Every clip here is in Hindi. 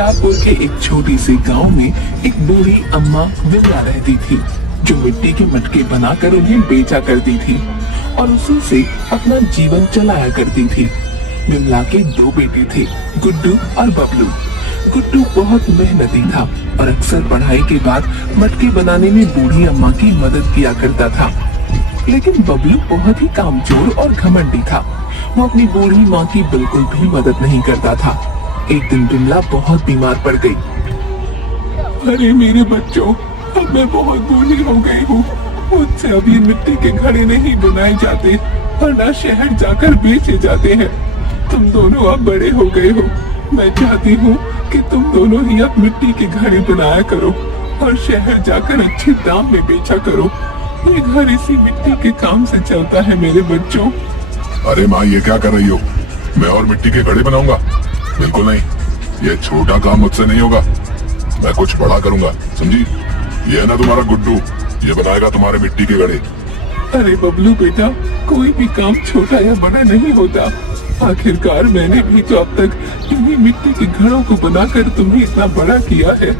बिहारपुर के एक छोटी सी गांव में एक बूढ़ी अम्मा विमला रहती थी, जो मिट्टी के मटके बनाकर उन्हें बेचा करती थी और उसी से अपना जीवन चलाया करती थी। विमला के दो बेटे थे, गुड्डू और बबलू। गुड्डू बहुत मेहनती था और अक्सर पढ़ाई के बाद मटके बनाने में बूढ़ी अम्मा की मदद किया करता था। लेकिन बबलू बहुत ही कामचोर और घमंडी था। वो अपनी बूढ़ी माँ की बिल्कुल भी मदद नहीं करता था। एक दिन विमला बहुत बीमार पड़ गई। अरे मेरे बच्चों, अब मैं बहुत बूढ़ी हो गई हूँ। मुझसे अब ये मिट्टी के घड़े नहीं बनाए जाते और ना शहर जाकर बेचे जाते हैं। तुम दोनों अब बड़े हो गए हो। मैं चाहती हूँ कि तुम दोनों ही अब मिट्टी के घड़े बनाया करो और शहर जाकर अच्छे दाम में बेचा करो। ये घर इसी मिट्टी के काम से चलता है मेरे बच्चों। अरे माँ, ये क्या कर रही हो? मैं और मिट्टी के घड़े बनाऊंगा? बिल्कुल नहीं, ये छोटा काम मुझसे नहीं होगा। मैं कुछ बड़ा करूंगा, समझी? ये है ना तुम्हारा गुड्डू, ये बनाएगा तुम्हारे मिट्टी के घड़े। अरे बबलू बेटा, कोई भी काम छोटा या बड़ा नहीं होता। आखिरकार मैंने भी तो अब तक इन्हीं मिट्टी के घड़ों को बनाकर तुम्हें इतना बड़ा किया है।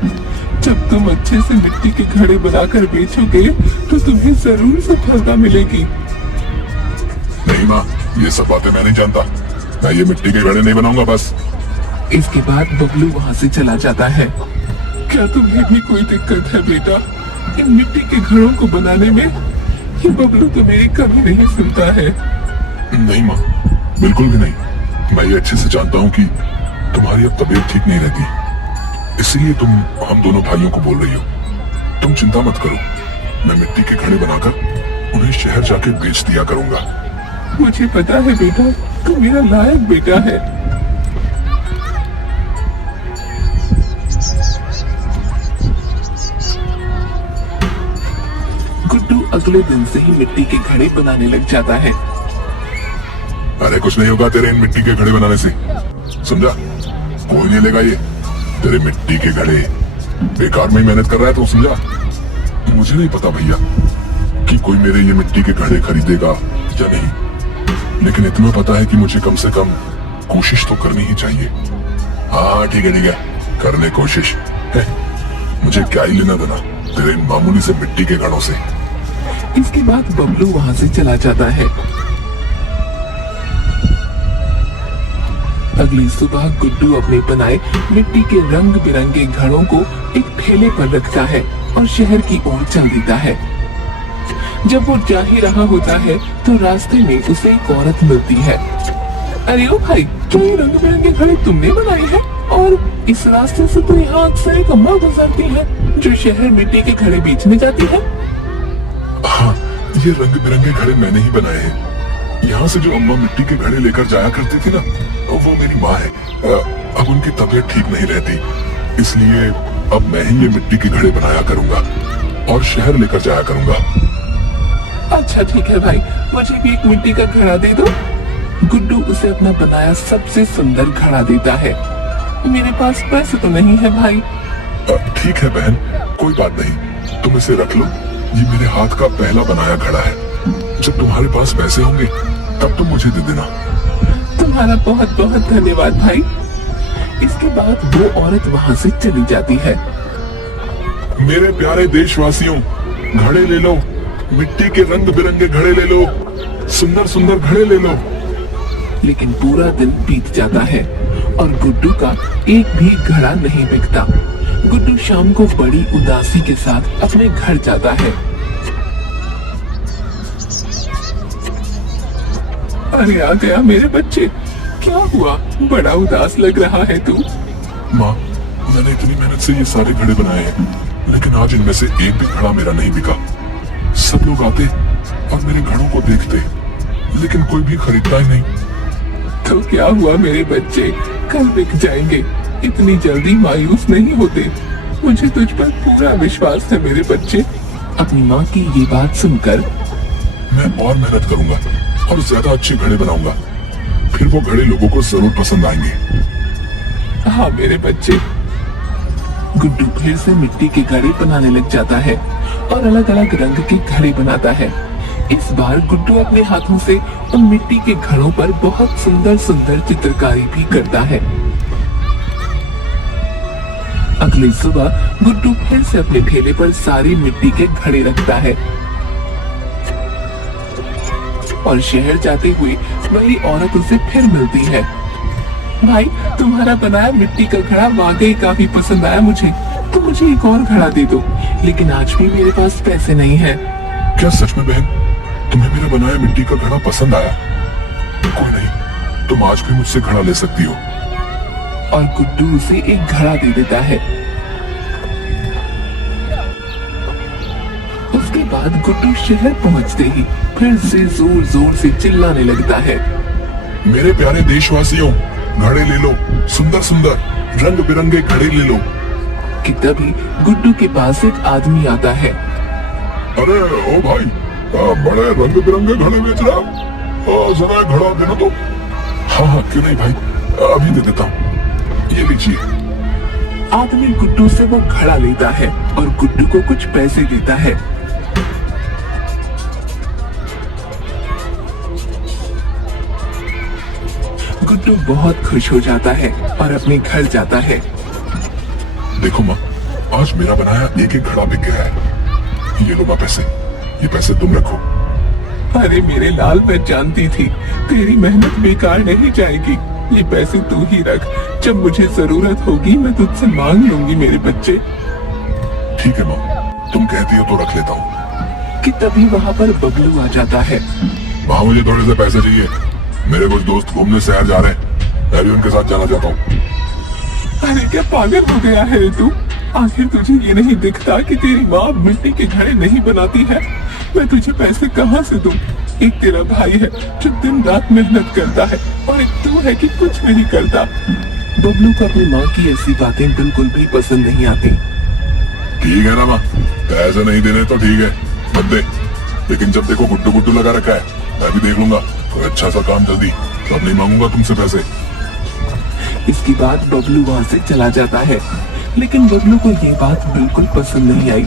जब तुम अच्छे से मिट्टी के घड़े बनाकर बेचोगे तो तुम्हें जरूर सफलता मिलेगी। नहीं माँ, ये सब बातें मैं नहीं जानता। मैं ये मिट्टी के घड़े नहीं बनाऊंगा बस। इसके बाद बबलू वहाँ से चला जाता है। क्या तुम्हें भी कोई दिक्कत है बेटा इन मिट्टी के घड़ों को बनाने में? ये बबलू तो मेरी कभी नहीं सुनता है। नहीं माँ, बिल्कुल भी नहीं। मैं ये अच्छे से जानता हूँ कि तुम्हारी अब तबीयत ठीक नहीं रहती, इसीलिए तुम हम दोनों भाइयों को बोल रही हो। तुम चिंता मत करो, मैं मिट्टी के घड़े बनाकर उन्हें शहर जाके बेच दिया करूंगा। मुझे पता है बेटा, तू मेरा लायक बेटा है। गुड्डू अगले दिन से ही मिट्टी के घड़े बनाने लग जाता है। अरे कुछ नहीं होगा तेरे इन मिट्टी के घड़े बनाने से, समझा? कोई नहीं लेगा ये तेरे मिट्टी के घड़े। बेकार में ही मेहनत कर रहा है तो, समझा? मुझे नहीं पता भैया कि कोई मेरे ये मिट्टी के घड़े खरीदेगा या नहीं, लेकिन इतना पता है कि मुझे कम से कम कोशिश तो करनी ही चाहिए। हाँ ठीक है, कर ले कोशिश। मुझे क्या ही लेना देना तेरे इन मामूली से मिट्टी के घड़ों से। इसके बाद बबलू वहाँ से चला जाता है। अगली सुबह गुड्डू अपने बनाए मिट्टी के रंग बिरंगे घड़ों को एक ठेले पर रखता है और शहर की ओर चल देता है। जब वो जा ही रहा होता है तो रास्ते में उसे एक औरत मिलती है। अरे ओ भाई, क्या ये रंग बिरंगे घड़े तुमने बनाए हैं? और इस रास्ते से तो यहाँ अक्सर एक अम्मा गुजरती है जो शहर मिट्टी के घड़े बेचने जाती है। हाँ, ये रंग बिरंगे घड़े मैंने ही बनाए हैं। यहाँ से जो अम्मा मिट्टी के घड़े लेकर जाया करती थी ना, वो मेरी माँ है। अब उनकी तबीयत ठीक नहीं रहती, इसलिए अब मैं ही ये मिट्टी के घड़े बनाया करूंगा और शहर लेकर जाया करूंगा। अच्छा ठीक है भाई, मुझे भी एक मिट्टी का घड़ा दे दो। गुड्डू उसे अपना बनाया सबसे सुंदर घड़ा देता है। मेरे पास पैसे तो नहीं है भाई। ठीक है बहन, कोई बात नहीं, तुम इसे रख लो। ये मेरे हाथ का पहला बनाया घड़ा है। जब तुम्हारे पास पैसे होंगे तब तुम मुझे दे देना। तुम्हारा बहुत बहुत धन्यवाद भाई। इसके बाद वो औरत वहाँ से चली जाती है। मेरे प्यारे देशवासियों, घड़े ले लो, मिट्टी के रंग बिरंगे घड़े ले लो, सुंदर सुंदर घड़े ले लो। लेकिन पूरा दिन बीत जाता है और गुड्डू का एक भी घड़ा नहीं बिकता। गुड्डू शाम को बड़ी उदासी के साथ अपने घर जाता है। अरे आ गया मेरे बच्चे, क्या हुआ? बड़ा उदास लग रहा है तू। माँ, मैंने इतनी मेहनत से ये सारे घड़े बनाए हैं, लेकिन आज इनमें से एक भी घड़ा मेरा नहीं बिका। सब लोग आते और मेरे घड़ों को देखते, लेकिन कोई भी खरीदता ही नहीं। तो क्या हुआ मेरे बच्चे, कल बिक जाएंगे। इतनी जल्दी मायूस नहीं होते। मुझे तुझ पर पूरा विश्वास है मेरे बच्चे। अपनी माँ की ये बात सुनकर मैं और मेहनत करूंगा और ज्यादा अच्छे घड़े बनाऊंगा, फिर वो घड़े लोगों को जरूर पसंद आएंगे। हाँ मेरे बच्चे। गुड्डू फिर से मिट्टी के घड़े बनाने लग जाता है और अलग अलग रंग के घड़े बनाता है। इस बार गुड्डू अपने हाथों से उन मिट्टी के घड़ों पर बहुत सुंदर सुंदर चित्रकारी भी करता है। अगली सुबह गुड्डू फिर से अपने ठेले पर सारी मिट्टी के घड़े रखता है और शहर जाते हुए वही औरत उसे फिर मिलती है। भाई, तुम्हारा बनाया मिट्टी का घड़ा वाकई काफी पसंद आया मुझे, तो मुझे एक और घड़ा दे दो, लेकिन आज भी मेरे पास पैसे नहीं है। क्या सच में बहन, तुम्हें मेरा बनाया मिट्टी का घड़ा पसंद आया? कोई नहीं, तुम आज भी मुझसे घड़ा ले सकती हो। और गुड्डू उसे एक घड़ा दे देता है। उसके बाद गुड्डू शहर पहुंचते ही फिर से जोर जोर से चिल्लाने लगता है। मेरे प्यारे देशवासियों, घड़े ले लो, सुंदर सुंदर रंग बिरंगे घड़े ले लो। कि तभी गुड्डू के पास एक आदमी आता है। अरे ओ भाई, बड़े रंग बिरंगे घड़े बेच रहा हो, जरा घड़ा देना तो। हाँ हाँ, क्यों नहीं भाई, अभी दे देता हूँ, ये लीजिए। आदमी गुड्डू से वो घड़ा लेता है और गुड्डू को कुछ पैसे देता है। गुड्डू बहुत खुश हो जाता है और अपने घर जाता है। देखो माँ, आज मेरा बनाया एक एक घड़ा बिक गया है। ये लो माँ पैसे, ये पैसे तुम रखो। अरे मेरे लाल, मैं जानती थी तेरी मेहनत बेकार नहीं जाएगी। ये पैसे तू ही रख, जब मुझे जरूरत होगी मैं तुझसे मांग लूंगी मेरे बच्चे। ठीक है माँ, तुम कहती हो तो रख लेता हूँ। कि तभी वहाँ पर बबलू आ जाता है। माँ, मुझे थोड़े से पैसे चाहिए, मेरे कुछ दोस्त घूमने शहर जा रहे हैं, मैं भी उनके साथ जाना चाहता हूँ। अरे क्या पागल हो गया है तू? आखिर तुझे ये नहीं दिखता कि तेरी माँ मिट्टी के घड़े नहीं बनाती है? मैं तुझे पैसे कहाँ से दूं? एक तेरा भाई है जो दिन रात मेहनत करता है और एक तू है कि कुछ नहीं करता। बबलू को अपनी माँ की ऐसी बातें बिल्कुल भी पसंद नहीं आती। ठीक है ना माँ, पैसे नहीं देने तो ठीक है, मत दे, लेकिन जब देखो गुड्डू गुड्डू लगा रखा है, मैं भी देख लूंगा कोई अच्छा सा काम जल्दी, तो अब नहीं मांगूंगा तुमसे पैसे। इसके बाद बबलू वहाँ से चला जाता है, लेकिन बबलू को ये बात बिल्कुल पसंद नहीं आई।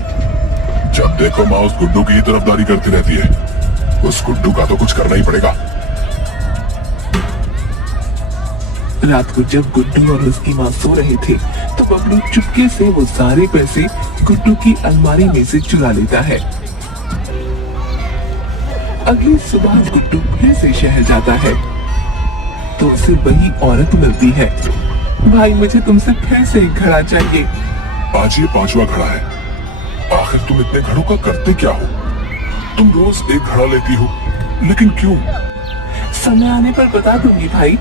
जब देखो माँ उस गुड्डू की ही तरफदारी करती रहती है, उस गुड्डू का तो कुछ करना ही पड़ेगा। रात को जब गुड्डू और उसकी माँ सो रहे थे, तो बबलू चुपके से वो सारे पैसे गुड्डू की अलमारी में से चुरा लेता है। अगली सुबह गुड्डू फिर से शहर जाता है, तो उसे वही औरत मिलती है। भाई, मुझे तुमसे फिर से एक घड़ा चाहिए। आज ये 5वां घड़ा है। आखिर तुम इतने घड़ों का करते क्या हो? तुम रोज एक घड़ा लेती हो, लेकिन क्यों? समय आने पर बता दूंगी भाई।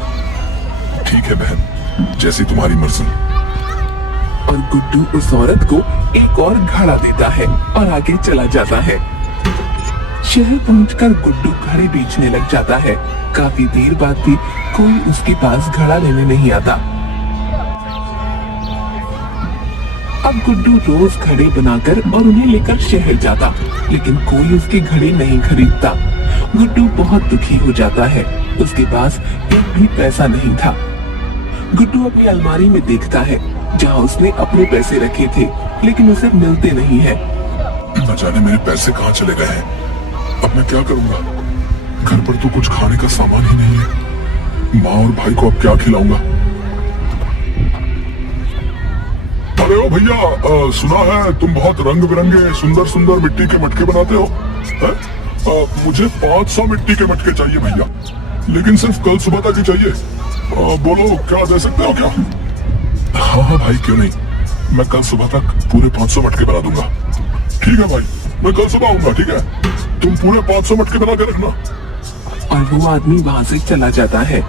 ठीक है बहन, जैसी तुम्हारी मर्जी। और गुड्डू उस औरत को एक और घड़ा देता है और आगे चला जाता है। शहर पहुंचकर गुड्डू घड़े बेचने लग जाता है। काफी देर बाद भी कोई उसके पास घड़ा लेने नहीं आता। अब गुड्डू रोज घड़े बनाकर और उन्हें लेकर शहर जाता, लेकिन कोई उसके घड़े नहीं खरीदता। गुड्डू बहुत दुखी हो जाता है। उसके पास एक भी पैसा नहीं था। गुड्डू अपनी अलमारी में देखता है जहाँ उसने अपने पैसे रखे थे, लेकिन उसे मिलते नहीं है। न जाने मेरे पैसे कहाँ चले गए हैं। अब मैं क्या करूंगा? घर पर तो कुछ खाने का सामान ही नहीं है। माँ और भाई को अब क्या खिलाऊंगा? अरे ओ भैया, सुना है तुम बहुत रंग बिरंगे सुंदर सुंदर मिट्टी के मटके बनाते हो, है? मुझे 500 मिट्टी के मटके चाहिए भैया, लेकिन सिर्फ कल सुबह तक ही चाहिए। बोलो क्या दे सकते हो क्या? हाँ हाँ भाई, क्यों नहीं, मैं कल सुबह तक पूरे 500 मटके बना दूंगा। ठीक है भाई, मैं कल सुबह आऊंगा। ठीक है, तुम पूरे 500 मटके बना के रखना। और वो आदमी वहाँ से चला जाता है।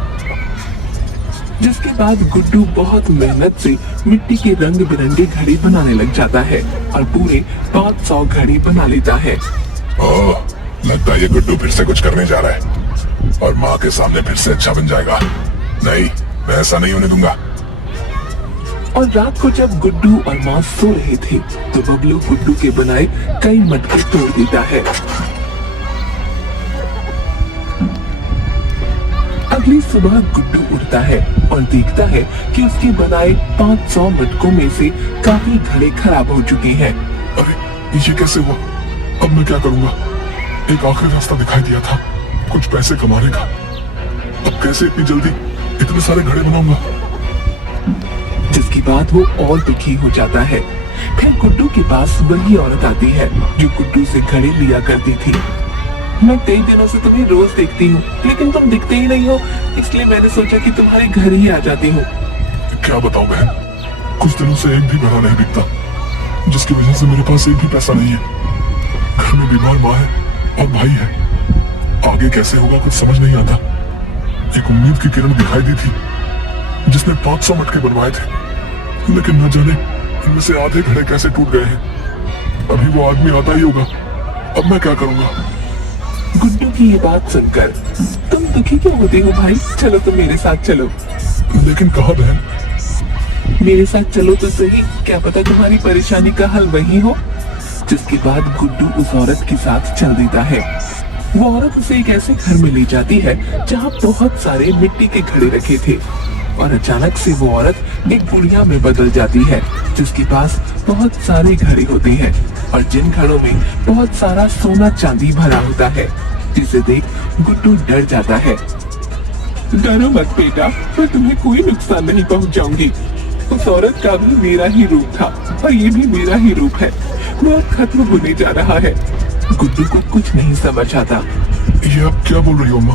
जिसके बाद गुड्डू बहुत मेहनत से मिट्टी के रंग बिरंगे घड़ी बनाने लग जाता है और पूरे 500 घड़ी बना लेता है। लगता है ये गुड्डू फिर से कुछ करने जा रहा है और माँ के सामने फिर से अच्छा बन जाएगा। नहीं, मैं ऐसा नहीं होने दूंगा। और रात को जब गुड्डू और माँ सो रहे थे, तो बबलू गुड्डू के बनाए कई मटके तोड़ देता है। अगली सुबह गुड्डू उठता है और देखता है कि उसके बनाए 500 मटकों में से काफी घड़े खराब हो चुके हैं। अरे ये कैसे हुआ? अब मैं क्या करूंगा? एक आखिरी रास्ता दिखाई दिया था कुछ पैसे कमाने का। अब कैसे इतनी जल्दी इतने सारे घड़े बनाऊंगा? जिसकी बाद वो और दुखी हो जाता है। फिर गुड्डू के पास वही औरत आती है जो गुड्डू से घड़े लिया करती थी। मैं कई दिनों से तुम्हें रोज देखती हूँ, लेकिन तुम दिखते ही नहीं हो, इसलिए मैंने सोचा कि तुम्हारे घर ही आ जाती हूँ। क्या बताऊं बहन, कुछ दिनों से एक भी घड़ा नहीं बिकता, जिसकी वजह से मेरे पास एक भी पैसा नहीं है। घर में बीमार माँ है और भाई है, आगे कैसे होगा कुछ समझ नहीं आता। एक उम्मीद की किरण दिखाई दी थी जिसने 500 मटके बनवाए थे, लेकिन न जाने इनमें से आधे घड़े कैसे टूट गए हैं। अभी वो आदमी आता ही होगा, अब मैं क्या करूंगा। गुड्डू की ये बात सुनकर तुम दुखी क्यों होते हो भाई? चलो तुम मेरे साथ चलो। लेकिन कहाँ बहन? मेरे साथ चलो तो सही, क्या पता तुम्हारी परेशानी का हल वही हो। जिसके बाद गुड्डू उस औरत के साथ चल देता है। वो औरत उसे एक ऐसे घर में ले जाती है जहाँ बहुत सारे मिट्टी के घड़े रखे थे, और अचानक से वो औरत एक बुढ़िया में बदल जाती है जिसके पास बहुत सारे घड़े होते हैं और जिन घड़ों में बहुत सारा सोना चांदी भरा होता है, जिसे देख गुड्डू डर जाता है। डरो मत बेटा, मैं तुम्हें कोई नुकसान नहीं पहुंचाऊंगी। उस औरत का भी मेरा ही रूप था और ये भी मेरा ही रूप है, वो अब खत्म होने जा रहा है। गुड्डू को कुछ नहीं समझ आता। ये आप क्या बोल रही हो अम्मा?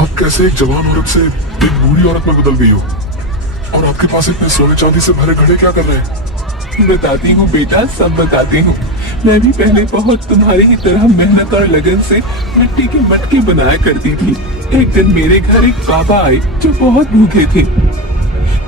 आप कैसे एक जवान औरत से एक बूढ़ी औरत में बदल गई हो? और आपके पास इतने सोने चांदी से भरे घड़े क्या कर रहे हैं? बताती हूँ बेटा, सब बताती हूँ। मैं भी पहले बहुत तुम्हारी ही तरह मेहनत और लगन से मिट्टी के मटके बनाया करती थी। एक दिन मेरे घर एक बाबा आए जो बहुत भूखे थे।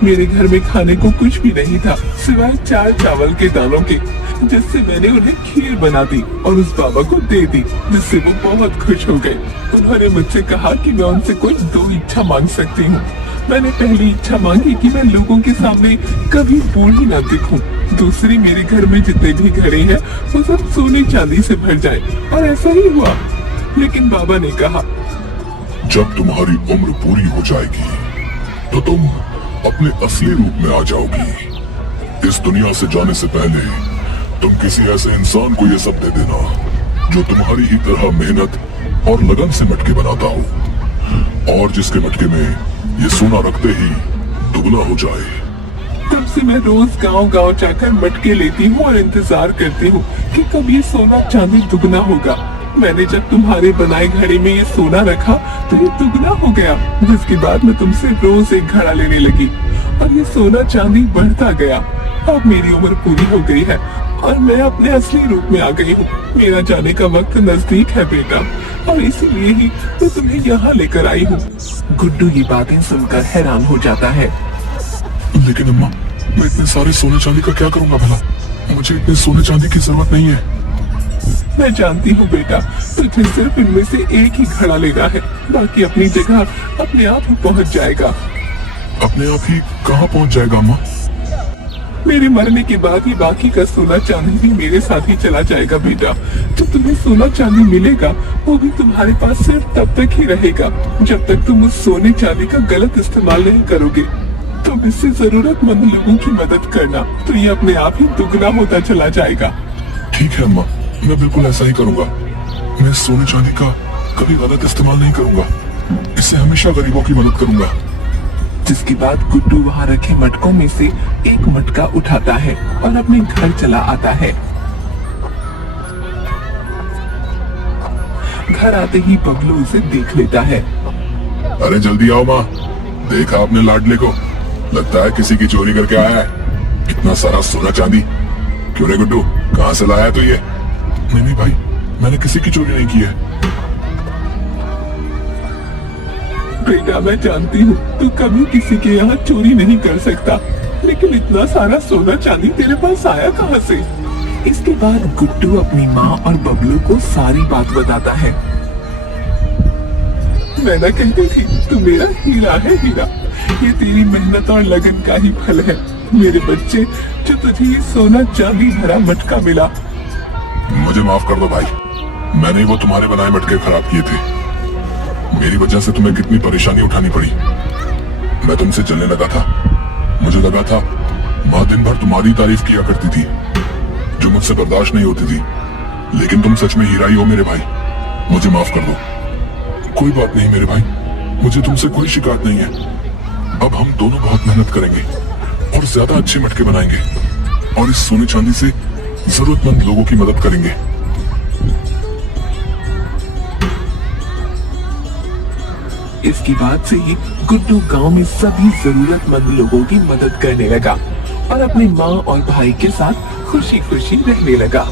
मेरे घर में खाने को कुछ भी नहीं था सिवाय 4 चावल के दानों के, जिससे मैंने उन्हें खीर बना दी और उस बाबा को दे दी, जिससे वो बहुत खुश हो गए। उन्होंने मुझसे कहा कि मैं उनसे कोई 2 इच्छा मांग सकती हूँ। मैंने पहली इच्छा मांगी कि मैं लोगों के सामने कभी बूढ़ी न दिखूं। दूसरी, मेरे घर में जितने भी घड़े हैं वो सब सोने चांदी से भर जाए, और ऐसा ही हुआ। लेकिन बाबा ने कहा, जब तुम्हारी उम्र पूरी हो जाएगी तो तुम अपने असली रूप में आ जाओगी। इस दुनिया से जाने से पहले तुम किसी ऐसे इंसान को ये सब दे देना जो तुम्हारी ही तरह मेहनत और लगन से मटके बनाता हो, और जिसके मटके में ये सोना रखते ही दुगना हो जाए। तब से मैं रोज गांव-गांव जाकर मटके लेती हूँ और इंतजार करती हूँ कि कब ये सोना चांदी दुगना होगा। मैंने जब तुम्हारे बनाए घड़े में ये सोना रखा तो ये दुगना हो गया, जिसके बाद मैं तुमसे रोज एक घड़ा लेने लगी और ये सोना चांदी बढ़ता गया। अब मेरी उम्र पूरी हो गई है और मैं अपने असली रूप में आ गई हूँ। मेरा जाने का वक्त नजदीक है बेटा, और इसीलिए ही मैं तुम्हें यहाँ लेकर आई हूँ। गुड्डू ये बातें सुनकर हैरान हो जाता है। लेकिन अम्मा, मैं इतने सारे सोने चांदी का क्या करूंगा भला? मुझे इतने सोने चांदी की जरूरत नहीं है। मैं जानती हूँ बेटा, तुझे सिर्फ इनमें से एक ही घड़ा लेना है, बाकी अपनी जगह अपने आप ही पहुँच जाएगा। अपने आप ही कहाँ पहुँच जाएगा अम्मा? मेरे मरने के बाद ही बाकी का सोना चांदी भी मेरे साथ ही चला जाएगा बेटा। जब तुम्हें सोना चांदी मिलेगा वो भी तुम्हारे पास सिर्फ तब तक ही रहेगा जब तक तुम उस सोने चांदी का गलत इस्तेमाल नहीं करोगे। तुम इससे जरूरतमंद लोगों की मदद करना तो ये अपने आप ही दुगना होता चला जाएगा। ठीक है अम्मा, मैं बिल्कुल ऐसा ही करूंगा। मैं सोने चांदी का कभी गलत इस्तेमाल नहीं करूंगा, इससे हमेशा गरीबों की मदद करूंगा। जिसके बाद गुड्डू वहाँ रखे मटकों में से एक मटका उठाता है और अपने घर चला आता है। घर आते ही बबलू उसे देख लेता है। अरे जल्दी आओ माँ, देखा आपने लाडले को? लगता है किसी की चोरी करके आया है। इतना सारा सोना चांदी। क्यों रे गुड्डू, कहाँ से लाया तू ये? नहीं भाई, मैंने किसी की चोरी नहीं की है। बेटा मैं जानती हूँ तू कभी किसी के यहाँ चोरी नहीं कर सकता, लेकिन इतना सारा सोना चांदी तेरे पास आया कहाँ से? इसके बाद गुड्डू अपनी माँ और बबलू को सारी बात बताता है। मैं ना कहती थी तू मेरा हीरा है हीरा, ये तेरी मेहनत और लगन का ही फल है मेरे बच्चे, जो तुझे ये सोना चांदी भरा मटका मिला। मुझे माफ कर दो भाई, मैंने वो तुम्हारे बनाए मटके खराब किए थे। मेरी वजह से तुम्हें कितनी परेशानी उठानी पड़ी। मैं तुमसे जलने लगा था। मुझे लगा था माँ दिन भर तुम्हारी तारीफ किया करती थी, जो मुझसे बर्दाश्त नहीं होती थी। लेकिन तुम सच में हीरा ही हो मेरे भाई, मुझे माफ कर दो। कोई बात नहीं मेरे भाई, मुझे तुमसे कोई शिकायत नहीं है। अब हम दोनों बहुत मेहनत करेंगे और ज्यादा अच्छे मटके बनाएंगे और इस सोने चांदी से जरूरतमंद लोगों की मदद करेंगे। इसकी बात से ही गुड्डू गांव में सभी जरूरतमंद लोगों की मदद करने लगा और अपनी माँ और भाई के साथ खुशी खुशी रहने लगा।